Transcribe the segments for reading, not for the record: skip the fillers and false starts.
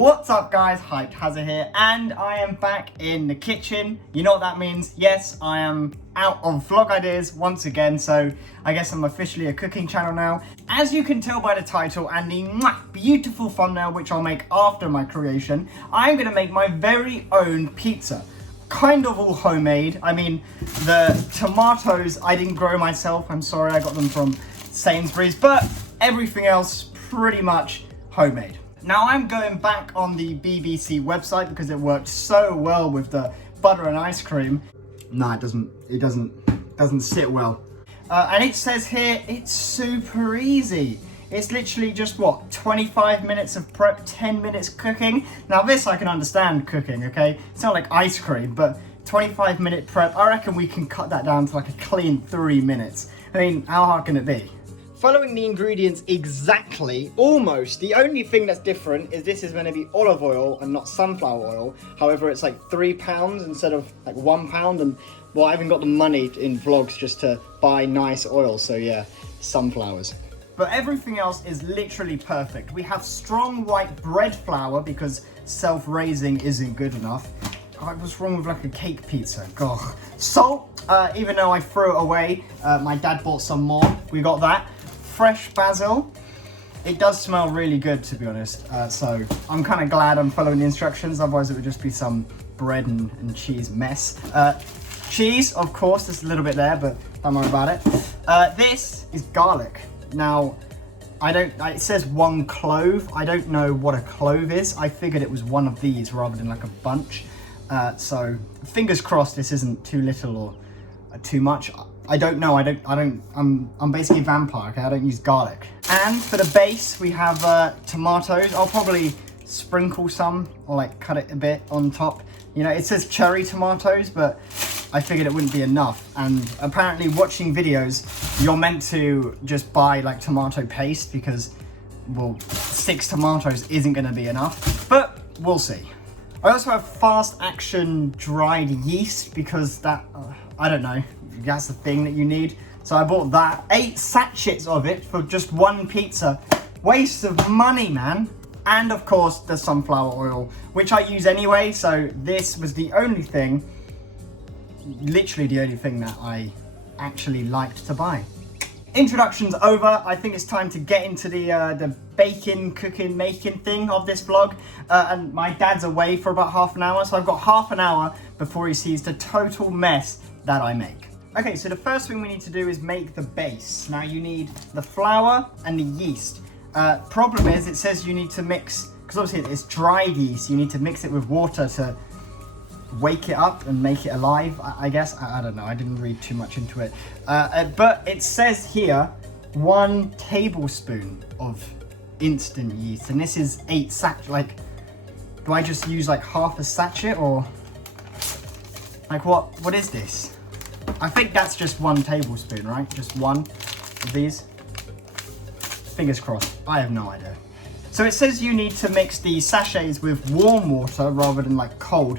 What's up guys, Hyped Hazza here, and I am back in the kitchen. You know what that means? Yes, I am out of vlog ideas once again, so I guess I'm officially a cooking channel now. As you can tell by the title and the beautiful thumbnail, which I'll make after my creation, I'm gonna make my very own pizza. Kind of all homemade. I mean, the tomatoes I didn't grow myself, I'm sorry, I got them from Sainsbury's, but everything else pretty much homemade. Now I'm going back on the BBC website because it worked so well with the butter and ice cream. No, it doesn't sit well. And it says here, it's super easy. It's literally just what, 25 minutes of prep, 10 minutes cooking. Now this I can understand cooking, okay? It's not like ice cream, but 25-minute prep, I reckon we can cut that down to like a clean 3 minutes. I mean, how hard can it be? Following the ingredients exactly, almost. The only thing that's different is this is going to be olive oil and not sunflower oil. However, it's like £3 instead of like £1. And well, I haven't got the money in vlogs just to buy nice oil. So yeah, sunflowers. But everything else is literally perfect. We have strong white bread flour because self-raising isn't good enough. God, what's wrong with like a cake pizza? God. Salt, even though I threw it away, my dad bought some more. We got that. Fresh basil. It does smell really good, to be honest. So I'm kind of glad I'm following the instructions. Otherwise, it would just be some bread and cheese mess. Cheese, of course, there's a little bit there, but don't worry about it. This is garlic. Now, it says 1 clove. I don't know what a clove is. I figured it was one of these rather than like a bunch. So fingers crossed this isn't too little or too much. I don't know, I'm basically a vampire, okay? I don't use garlic. And for the base, we have tomatoes. I'll probably sprinkle some or like cut it a bit on top. You know, it says cherry tomatoes, but I figured it wouldn't be enough. And apparently watching videos, you're meant to just buy like tomato paste because, well, 6 tomatoes isn't gonna be enough, but we'll see. I also have fast action dried yeast because that, I don't know, that's the thing that you need. So I bought that, 8 sachets of it for just 1 pizza. Waste of money, man. And of course the sunflower oil, which I use anyway. So this was the only thing, literally the only thing that I actually liked to buy. Introduction's over. I think it's time to get into the baking, cooking, making thing of this vlog. And my dad's away for about half an hour, so I've got half an hour before he sees the total mess that I make. Okay, so the first thing we need to do is make the base. Now you need the flour and the yeast. Problem is, it says you need to mix, because obviously it's dried yeast, you need to mix it with water to wake it up and make it alive, I guess. I don't know, I didn't read too much into it. But it says here, 1 tablespoon of instant yeast, and this is 8 sachets. Like, do I just use like half a sachet, or like what is this? I think that's just 1 tablespoon, right? Just 1 of these. Fingers crossed, I have no idea. So it says you need to mix the sachets with warm water rather than like cold.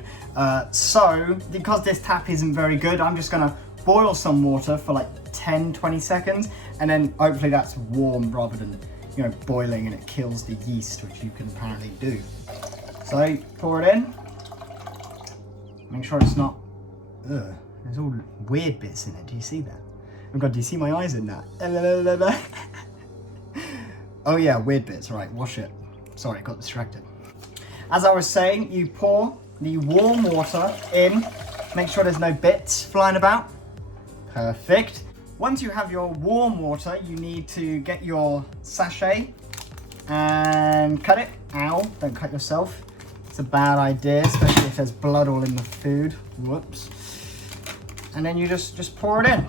So because this tap isn't very good, I'm just gonna boil some water for like 10-20 seconds, and then hopefully that's warm rather than, you know, boiling and it kills the yeast, which you can apparently do. So pour it in. Make sure it's not, there's all weird bits in it. Do you see that? Oh God, do you see my eyes in that? Oh yeah, weird bits, right, wash it. Sorry, got distracted. As I was saying, you pour the warm water in. Make sure there's no bits flying about. Perfect. Once you have your warm water, you need to get your sachet and cut it. Ow, don't cut yourself. It's a bad idea, especially if there's blood all in the food. Whoops. And then you just pour it in.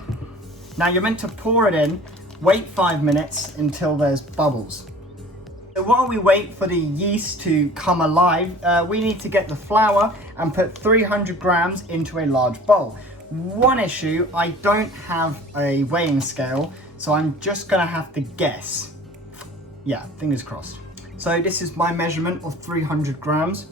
Now you're meant to pour it in, wait 5 minutes until there's bubbles. So while we wait for the yeast to come alive, we need to get the flour and put 300 grams into a large bowl. One issue, I don't have a weighing scale, so I'm just gonna have to guess. Yeah, fingers crossed. So this is my measurement of 300 grams.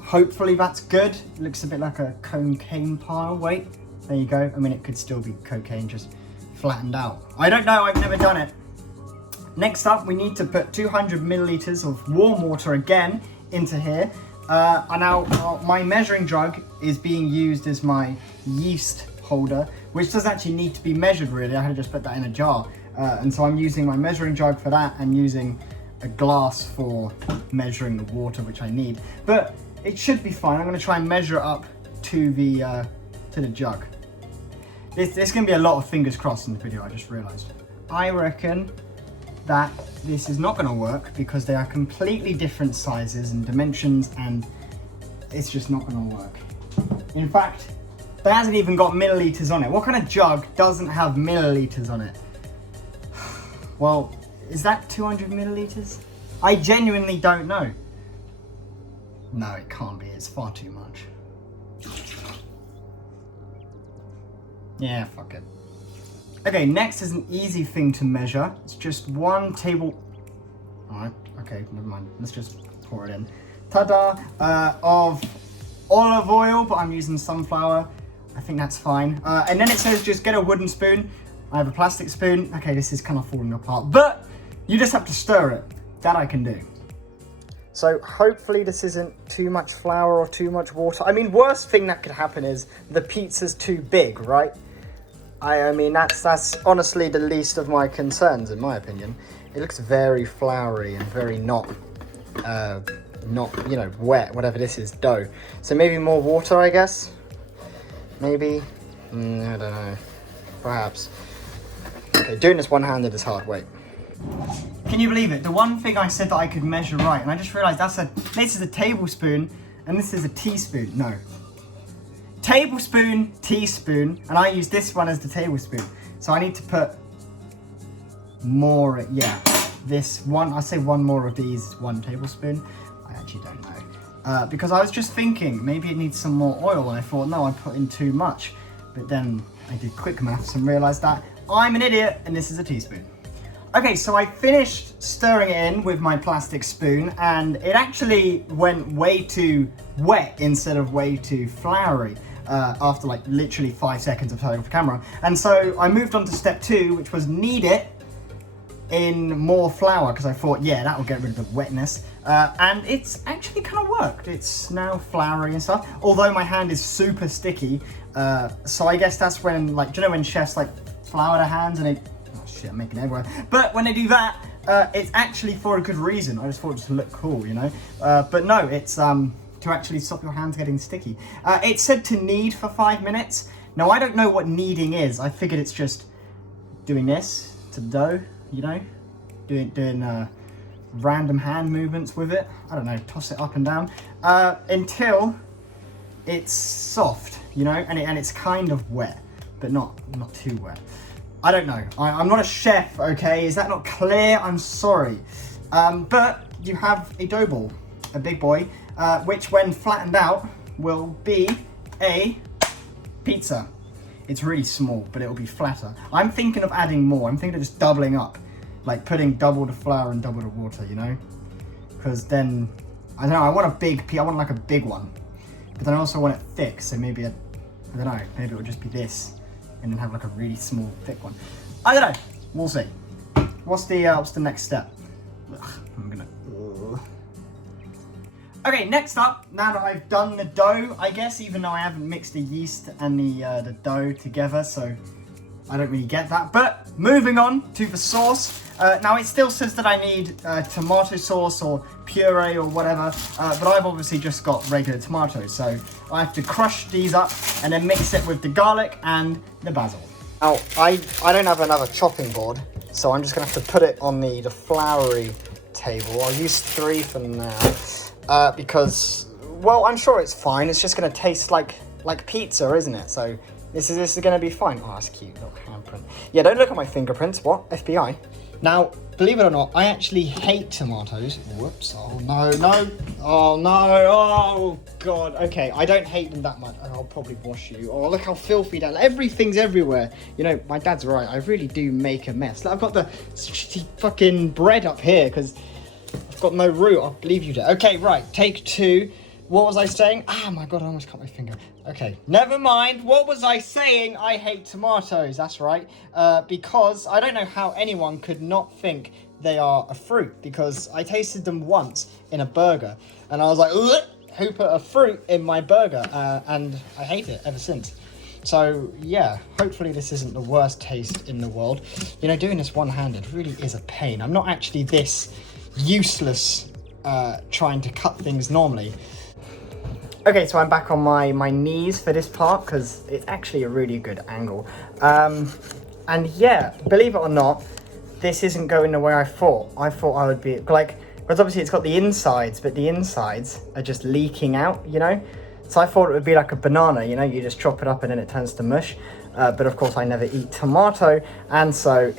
Hopefully that's good. It looks a bit like a cocaine pile. Wait, there you go. I mean, it could still be cocaine, just flattened out. I don't know, I've never done it. Next up, we need to put 200 milliliters of warm water again into here. And now my measuring jug is being used as my yeast holder, which doesn't actually need to be measured really. I had to just put that in a jar. And so I'm using my measuring jug for that and using a glass for measuring the water, which I need. But it should be fine. I'm going to try and measure it up to the jug. There's going to be a lot of fingers crossed in the video, I just realized. I reckon that this is not going to work because they are completely different sizes and dimensions, and it's just not going to work. In fact, that hasn't even got milliliters on it. What kind of jug doesn't have milliliters on it? Well, is that 200 milliliters? I genuinely don't know. No, it can't be. It's far too much. Yeah, fuck it. Okay, next is an easy thing to measure. It's just 1 table... Alright, okay, never mind. Let's just pour it in. Ta-da! Of olive oil, but I'm using sunflower. I think that's fine. And then it says just get a wooden spoon. I have a plastic spoon. Okay, this is kind of falling apart, but you just have to stir it. That I can do. So hopefully this isn't too much flour or too much water. I mean, worst thing that could happen is the pizza's too big, right? I mean, that's honestly the least of my concerns, in my opinion. It looks very floury and very not, you know, wet, whatever this is, dough. So maybe more water, I guess? Maybe? I don't know. Perhaps. Okay, doing this one-handed is hard, wait. Can you believe it? The one thing I said that I could measure right, and I just realized this is a tablespoon, and this is a teaspoon. No. Tablespoon, teaspoon, and I use this one as the tablespoon. So I need to put more, yeah. This one, I say one more of these, 1 tablespoon. I actually don't know. Because I was just thinking, maybe it needs some more oil, and I thought, no, I put in too much. But then I did quick maths and realized that I'm an idiot, and this is a teaspoon. Okay, so I finished stirring it in with my plastic spoon, and it actually went way too wet instead of way too floury after like literally 5 seconds of turning off the camera. And so I moved on to step 2, which was knead it in more flour, because I thought, yeah, that will get rid of the wetness. And it's actually kind of worked. It's now floury and stuff, although my hand is super sticky. So I guess that's when, like, do you know when chefs like flour their hands and they... I'm making it everywhere. But when they do that, it's actually for a good reason. I just thought it to look cool, you know. But no, it's to actually stop your hands getting sticky. It said to knead for 5 minutes. Now I don't know what kneading is. I figured it's just doing this to the dough, you know, doing random hand movements with it. I don't know, toss it up and down until it's soft, you know, and it's kind of wet, but not too wet. I don't know. I'm not a chef, okay? Is that not clear? I'm sorry. But you have a dough ball, a big boy, which when flattened out will be a pizza. It's really small, but it'll be flatter. I'm thinking of adding more. I'm thinking of just doubling up, like putting double the flour and double the water, you know? Because then, I don't know, I want a big I want like a big one. But then I also want it thick, so maybe, I don't know, maybe it would just be this. And then have like a really small, thick one. I don't know. We'll see. What's the next step? Ugh, I'm gonna. Ugh. Okay, next up. Now that I've done the dough, I guess, even though I haven't mixed the yeast and the dough together, so I don't really get that. But moving on to the sauce. Now it still says that I need tomato sauce or puree or whatever, but I've obviously just got regular tomatoes, so I have to crush these up and then mix it with the garlic and the basil. Now, I don't have another chopping board, so I'm just gonna have to put it on the floury table. I'll use 3 for now, because, well, I'm sure it's fine. It's just gonna taste like pizza, isn't it? So this is gonna be fine. Oh, that's cute, little handprint. Yeah, don't look at my fingerprints. What? FBI? Now, believe it or not, I actually hate tomatoes. Whoops, oh no, oh no, oh God. Okay, I don't hate them that much. I'll probably wash you. Oh, look how filthy that, everything's everywhere. You know, my dad's right, I really do make a mess. I've got the shitty fucking bread up here because I've got no root, I'll leave you there. Okay, right, take 2. What was I saying? Ah, my God, I almost cut my finger. Okay, never mind. What was I saying? I hate tomatoes, that's right. Because I don't know how anyone could not think they are a fruit because I tasted them once in a burger and I was like, "Ugh, who put a fruit in my burger?" And I hate it ever since. So yeah, hopefully this isn't the worst taste in the world. You know, doing this one-handed really is a pain. I'm not actually this useless trying to cut things normally. Okay, so I'm back on my knees for this part because it's actually a really good angle. And yeah, believe it or not, this isn't going the way I thought. I thought I would be like, because obviously it's got the insides, but the insides are just leaking out, you know? So I thought it would be like a banana, you know, you just chop it up and then it turns to mush. But of course I never eat tomato, and so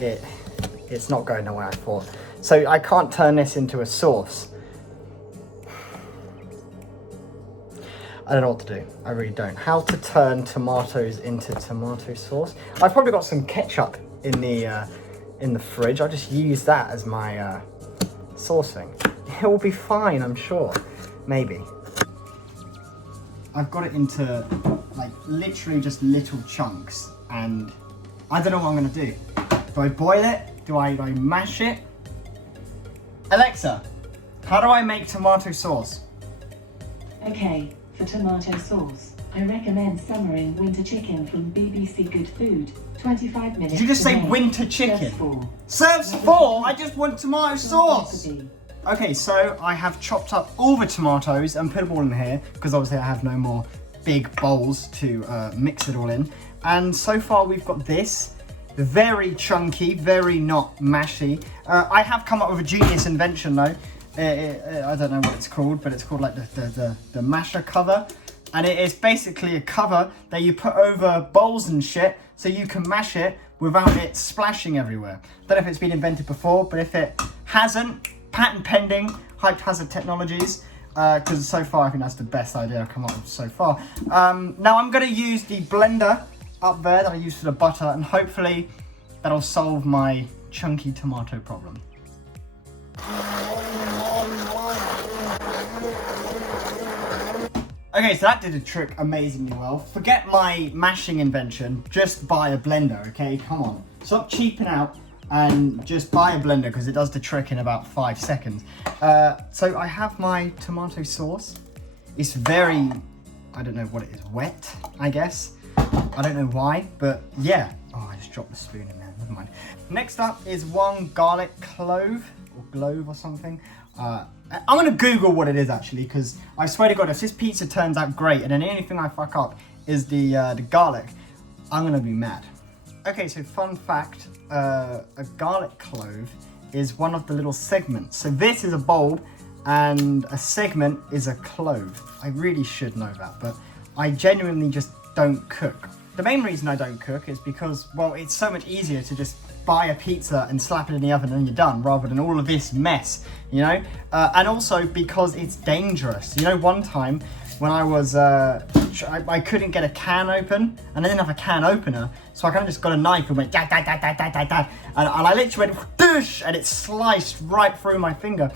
it's not going the way I thought. So I can't turn this into a sauce. I don't know what to do. I really don't. How to turn tomatoes into tomato sauce? I've probably got some ketchup in the fridge. I'll just use that as my saucing. It will be fine, I'm sure. Maybe. I've got it into like literally just little chunks, and I don't know what I'm gonna do. Do I boil it? Do I mash it? Alexa, how do I make tomato sauce? Okay, for tomato sauce, I recommend summering winter chicken from BBC Good Food. 25 minutes. Did you just say make. winter chicken? Serves 4. Serves 4? I just want tomato sauce. Recipe. Okay, so I have chopped up all the tomatoes and put them all in here because obviously I have no more big bowls to mix it all in. And so far we've got this, very chunky, very not mashy. I have come up with a genius invention though. I don't know what it's called, but it's called like the masher cover. And it is basically a cover that you put over bowls and shit so you can mash it without it splashing everywhere. Don't know if it's been invented before, but if it hasn't, patent pending, Hyped Hazard Technologies, because so far I think that's the best idea I've come up with so far. Now I'm going to use the blender up there that I used for the butter, and hopefully that'll solve my chunky tomato problem. Okay, so that did a trick amazingly well. Forget my mashing invention, just buy a blender, okay? Come on. Stop cheaping out and just buy a blender because it does the trick in about 5 seconds. So I have my tomato sauce. It's very, I don't know what it is, wet, I guess. I don't know why, but yeah. Oh, I just dropped the spoon in there, never mind. Next up is 1 garlic clove, or glove or something. I'm gonna Google what it is actually, because I swear to God, if this pizza turns out great and then anything I fuck up is the garlic, I'm gonna be mad. Okay, so fun fact, a garlic clove is one of the little segments. So this is a bulb and a segment is a clove. I really should know that, but I genuinely just don't cook. The main reason I don't cook is because, well, it's so much easier to just buy a pizza and slap it in the oven and you're done, rather than all of this mess, you know? And also because it's dangerous. You know, one time when I was, I couldn't get a can open and I didn't have a can opener, so I kind of just got a knife and went da da da da da da da, and I literally went doosh, and it sliced right through my finger.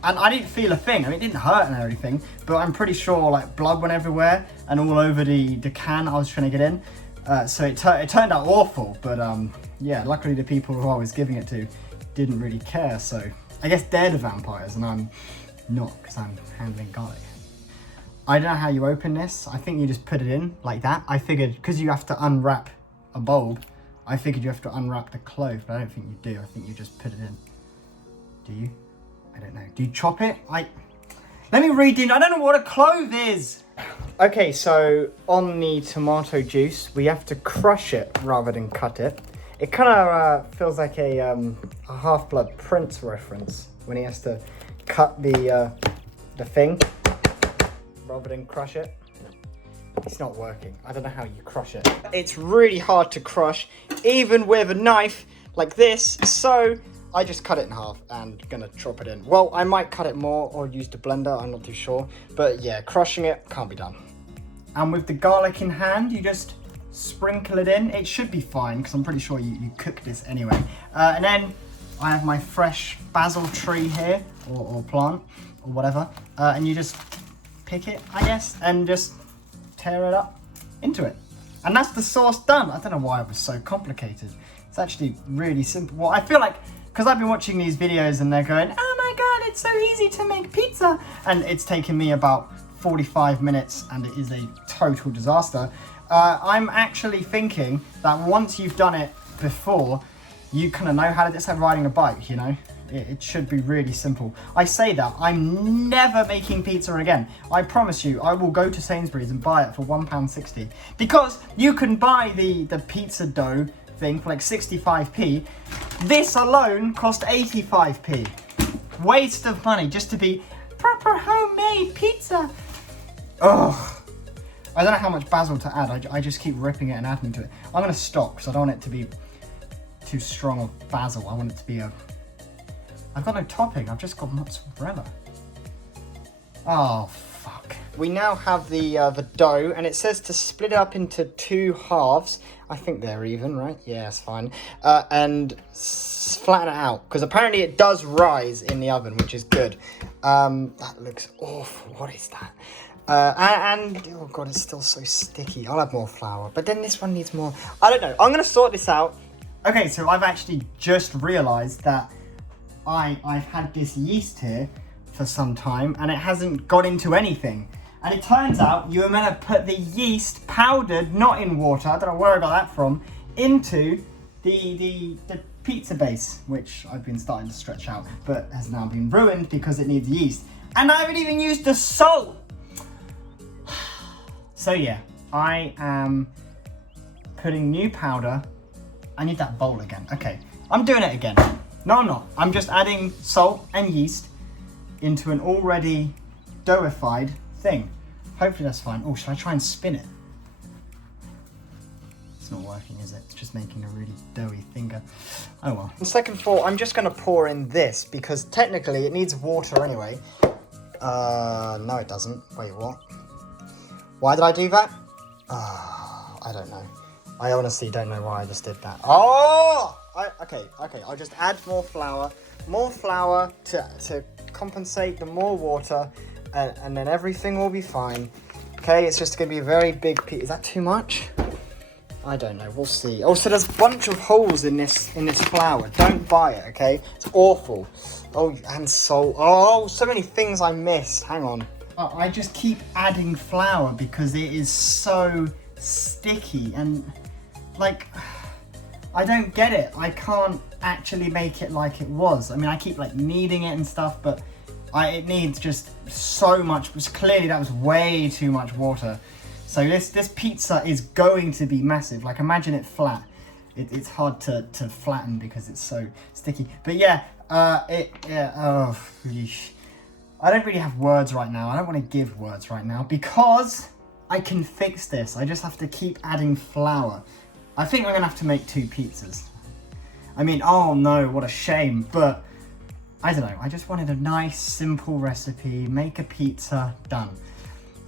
And I didn't feel a thing. I mean, it didn't hurt and everything, but I'm pretty sure like blood went everywhere and all over the can I was trying to get in. So it turned out awful, but yeah, luckily the people who I was giving it to didn't really care. So I guess they're the vampires and I'm not, because I'm handling garlic. I don't know how you open this. I think you just put it in like that. I figured, because you have to unwrap a bulb, I figured you have to unwrap the clove, but I don't think you do. I think you just put it in. Do you? I don't know. Do you chop it? Let me read in. I don't know what a clove is. Okay, so on the tomato juice, we have to crush it rather than cut it. It kind of feels like a Half-Blood Prince reference when he has to cut the thing rather than crush it. It's not working. I don't know how you crush it. It's really hard to crush, even with a knife like this. So I just cut it in half and gonna chop it in. Well, I might cut it more or use the blender, I'm not too sure. But yeah, crushing it can't be done. And with the garlic in hand, you just sprinkle it in. It should be fine, because I'm pretty sure you cooked this anyway. And then I have my fresh basil tree here, or plant, or whatever. And you just pick it, I guess, and just tear it up into it. And that's the sauce done. I don't know why it was so complicated. It's actually really simple. Well, I feel like because I've been watching these videos and they're going, oh my god, it's so easy to make pizza. And it's taken me about 45 minutes and it is a total disaster. I'm actually thinking that once you've done it before, you kind of know how to, it's like riding a bike, you know? It should be really simple. I say that, I'm never making pizza again. I promise you, I will go to Sainsbury's and buy it for £1.60. Because you can buy the pizza dough thing for like 65p. This alone cost 85p. Waste of money just to be proper homemade pizza. Ugh. I don't know how much basil to add. I just keep ripping it and adding to it. I'm gonna stop because I don't want it to be too strong of basil. I want it to be a... I've got no topping, I've just got mozzarella. Oh, fuck. We now have the dough, and it says to split it up into 2 halves. I think they're even, right? Yeah, it's fine. And flatten it out, because apparently it does rise in the oven, which is good. That looks awful. What is that? And oh god, it's still so sticky. I'll have more flour, but then this one needs more. I don't know. I'm going to sort this out. Okay, so I've actually just realised that I've had this yeast here for some time and it hasn't got into anything. And it turns out you were meant to put the yeast powdered, not in water, I don't know where I got that from, into the pizza base, which I've been starting to stretch out, but has now been ruined because it needs yeast. And I haven't even used the salt! So yeah, I am putting new powder. I need that bowl again. Okay, I'm doing it again. No, I'm not. I'm just adding salt and yeast into an already doughified thing. Hopefully that's fine. Oh, should I try and spin it? It's not working, is it? It's just making a really doughy finger. Oh well. On second thought, I'm just going to pour in this because technically it needs water anyway. No it doesn't. Wait, what? Why did I do that? I don't know. I honestly don't know why I just did that. Oh! Okay, I'll just add more flour to compensate the more water, and then everything will be fine. Okay, it's just gonna be a very big piece. Is that too much? I don't know, we'll see. Oh, so there's a bunch of holes in this flour. Don't buy it, okay? It's awful. Oh, and salt. Oh, so many things I missed. Hang on. I just keep adding flour because it is so sticky and like... I don't get it. I can't actually make it like it was. I mean, I keep like kneading it and stuff, but it needs just so much. Clearly that was way too much water. So this pizza is going to be massive. Like imagine it flat. It's hard to flatten because it's so sticky. But yeah, oh, yeesh. I don't really have words right now. I don't want to give words right now because I can fix this. I just have to keep adding flour. I think I'm gonna have to make 2 pizzas. I mean, oh no, what a shame, but I don't know. I just wanted a nice, simple recipe, make a pizza, done.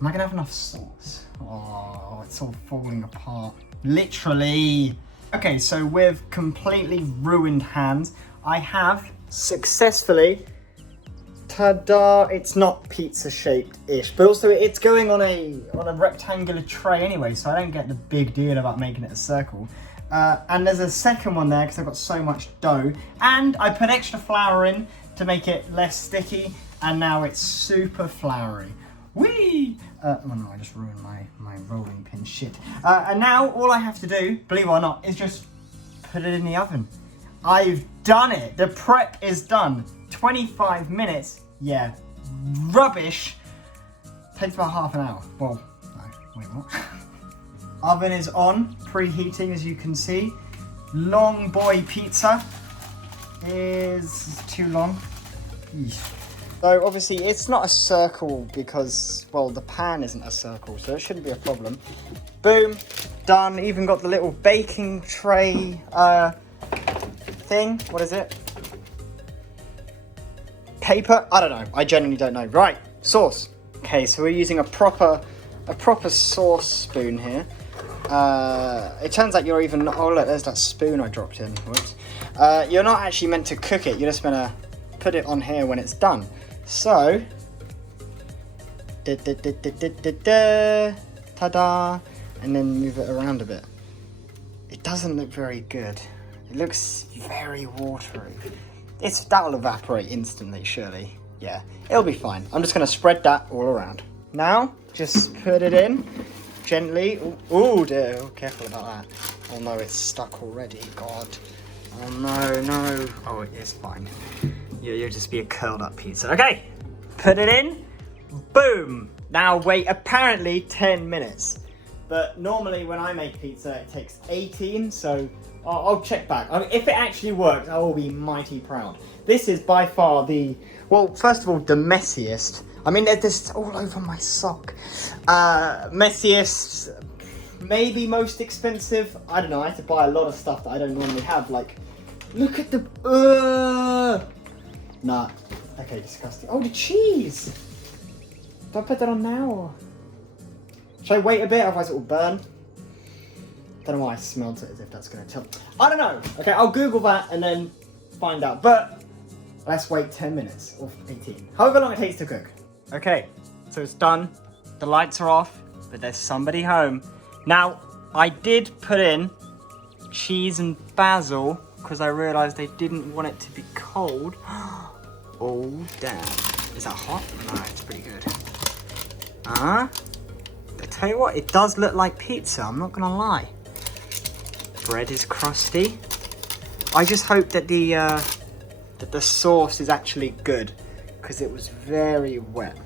Am I gonna have enough sauce? Oh, it's all falling apart. Literally. Okay, so with completely ruined hands, I have successfully, ta-da, it's not pizza shaped-ish, but also it's going on a rectangular tray anyway, so I don't get the big deal about making it a circle. And there's a second one there because I've got so much dough, and I put extra flour in to make it less sticky, and now it's super floury. Whee! Oh no, I just ruined my rolling pin shit. And now all I have to do, believe it or not, is just put it in the oven. I've done it. The prep is done. 25 minutes. Yeah, rubbish. Takes about half an hour. Well, no, wait, what? Oven is on, preheating as you can see. Long boy pizza is too long. Eesh. So obviously it's not a circle because, well, the pan isn't a circle, so it shouldn't be a problem. Boom, done. Even got the little baking tray thing. What is it? Paper? I don't know. I genuinely don't know. Right, sauce. Okay, so we're using a proper sauce spoon here. It turns out you're even, oh look, there's that spoon I dropped in. Whoops. You're not actually meant to cook it. You're just meant to put it on here when it's done. So, ta-da, and then move it around a bit. It doesn't look very good. It looks very watery. That'll evaporate instantly, surely. Yeah, it'll be fine. I'm just gonna spread that all around. Now, just put it in gently. Ooh, dear, oh, careful about that. Oh no, it's stuck already, God. Oh no, no. Oh, it is fine. You'll just be a curled up pizza. Okay, put it in, boom. Now wait apparently 10 minutes. But normally when I make pizza, it takes 18, so I'll check back. I mean, if it actually works, I will be mighty proud. This is by far well, first of all, the messiest. I mean, there's this all over my sock. Messiest, maybe most expensive. I don't know, I have to buy a lot of stuff that I don't normally have. Like, look at the, nah, okay, disgusting. Oh, the cheese. Do I put that on now, or? Should I wait a bit, otherwise it will burn? Don't know why I smelled it as if that's going to tell. I don't know. Okay, I'll Google that and then find out. But let's wait 10 minutes or 18. However long it takes to cook. Okay, so it's done. The lights are off, but there's somebody home. Now, I did put in cheese and basil because I realised they didn't want it to be cold. Oh, damn. Is that hot? No, it's pretty good. I tell you what, it does look like pizza, I'm not gonna lie. Bread is crusty. I just hope that the sauce is actually good, because it was very wet.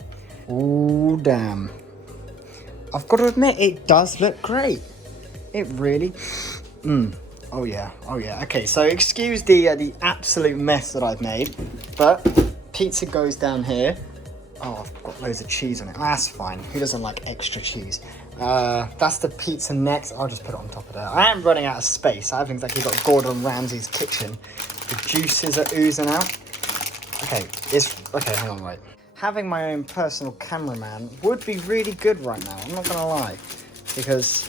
Oh damn. I've got to admit, it does look great. It really, oh yeah, oh yeah. Okay, so excuse the absolute mess that I've made, but pizza goes down here. Oh, I've got loads of cheese on it. That's fine. Who doesn't like extra cheese? That's the pizza next. I'll just put it on top of that. I am running out of space. I haven't exactly got Gordon Ramsay's kitchen. The juices are oozing out. Okay, okay, hang on, wait. Having my own personal cameraman would be really good right now. I'm not gonna lie. Because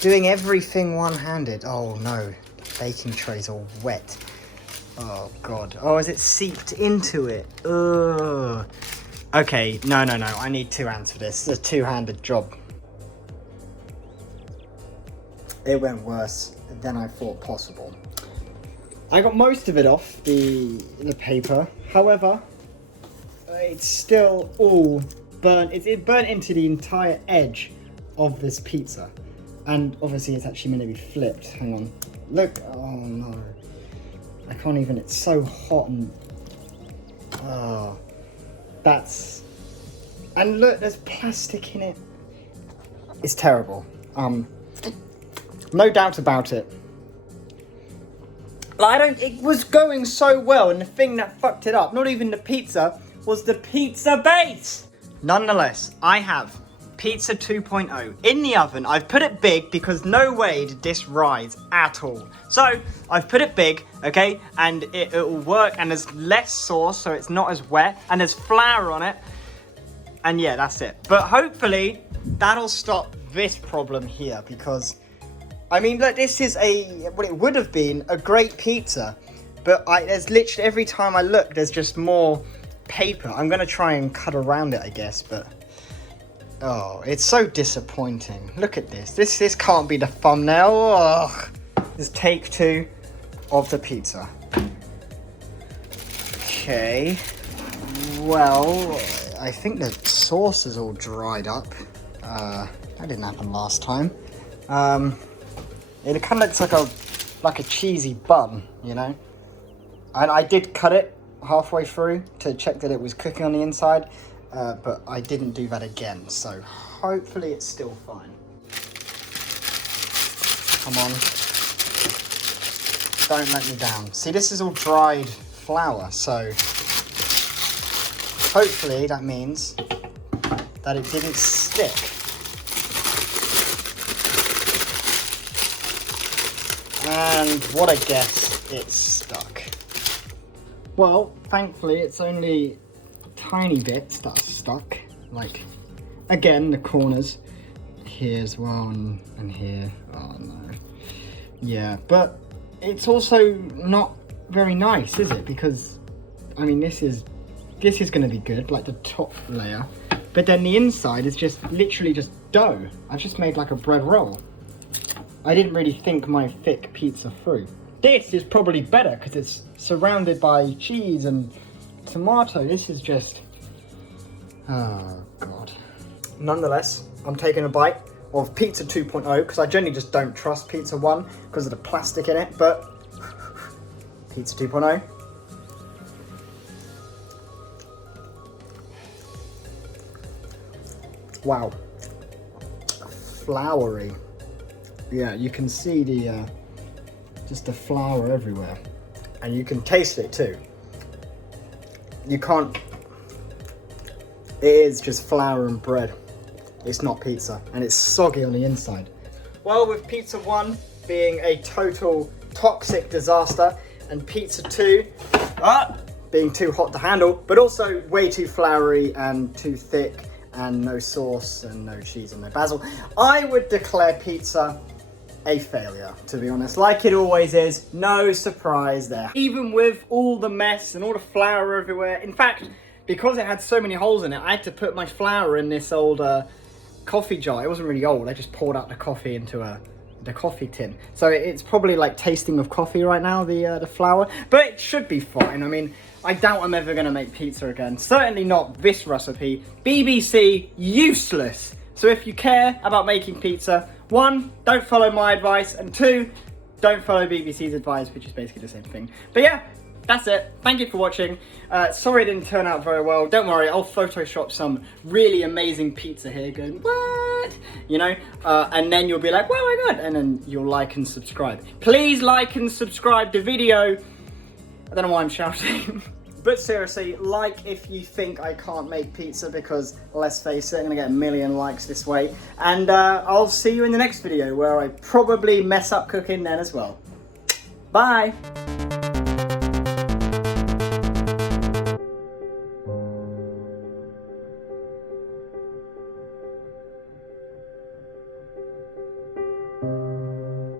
doing everything one-handed. Oh no, the baking tray's all wet. Oh God. Oh, has it seeped into it? Ugh. Okay, no. I need 2 hands for this. It's a 2-handed job. It went worse than I thought possible. I got most of it off the paper. However, it's still all burnt. It burnt into the entire edge of this pizza. And obviously it's actually meant to be flipped. Hang on. Look. Oh no. I can't even. It's so hot and... Oh. That's, and look, there's plastic in it. It's terrible. No doubt about it. It was going so well, and the thing that fucked it up, not even the pizza, was the pizza base. Nonetheless, I have Pizza 2.0 in the oven. I've put it big because no way did this rise at all. So I've put it big, okay, and it will work, and there's less sauce, so it's not as wet, and there's flour on it, and yeah, that's it. But hopefully that'll stop this problem here, because I mean, look, this is what it would have been a great pizza, but there's literally every time I look, there's just more paper. I'm gonna try and cut around it, I guess, but. Oh, it's so disappointing. Look at this. This can't be the thumbnail. Ugh. This is take 2 of the pizza. Okay. Well, I think the sauce is all dried up. That didn't happen last time. It kind of looks like a cheesy bun, you know? And I did cut it halfway through to check that it was cooking on the inside. But I didn't do that again, so hopefully it's still fine. Come on. Don't let me down. See, this is all dried flour, so hopefully that means that it didn't stick. And what a guess, it's stuck. Well, thankfully it's only tiny bits that are stuck, like again the corners here as well, and here. Oh no. Yeah, but it's also not very nice, is it? Because I mean, this is going to be good, like the top layer, but then the inside is just literally just dough. I've just made like a bread roll. I didn't really think my thick pizza through. this is probably better because it's surrounded by cheese and tomato. This is just, oh God. Nonetheless, I'm taking a bite of Pizza 2.0 because I generally just don't trust Pizza 1 because of the plastic in it, but Pizza 2.0. Wow. Floury. Yeah, you can see the just the flour everywhere, and you can taste it too. You can't. It is just flour and bread. It's not pizza, and it's soggy on the inside. Well, with Pizza 1 being a total toxic disaster, and Pizza 2 being too hot to handle, but also way too floury and too thick, and no sauce and no cheese and no basil, I would declare pizza a failure, to be honest. Like it always is, no surprise there. Even with all the mess and all the flour everywhere, in fact, because it had so many holes in it, I had to put my flour in this old coffee jar. It wasn't really old, I just poured out the coffee into the coffee tin. So it's probably like tasting of coffee right now, the flour, but it should be fine. I mean, I doubt I'm ever gonna make pizza again. Certainly not this recipe. BBC, useless. So if you care about making pizza, 1, don't follow my advice, and 2, don't follow BBC's advice, which is basically the same thing. But yeah, that's it. Thank you for watching. Sorry it didn't turn out very well. Don't worry, I'll Photoshop some really amazing pizza here going, what? You know, and then you'll be like, oh my God, and then you'll like and subscribe. Please like and subscribe the video. I don't know why I'm shouting. But seriously, like if you think I can't make pizza, because let's face it, I'm gonna get 1 million likes this way. And I'll see you in the next video where I probably mess up cooking then as well. Bye.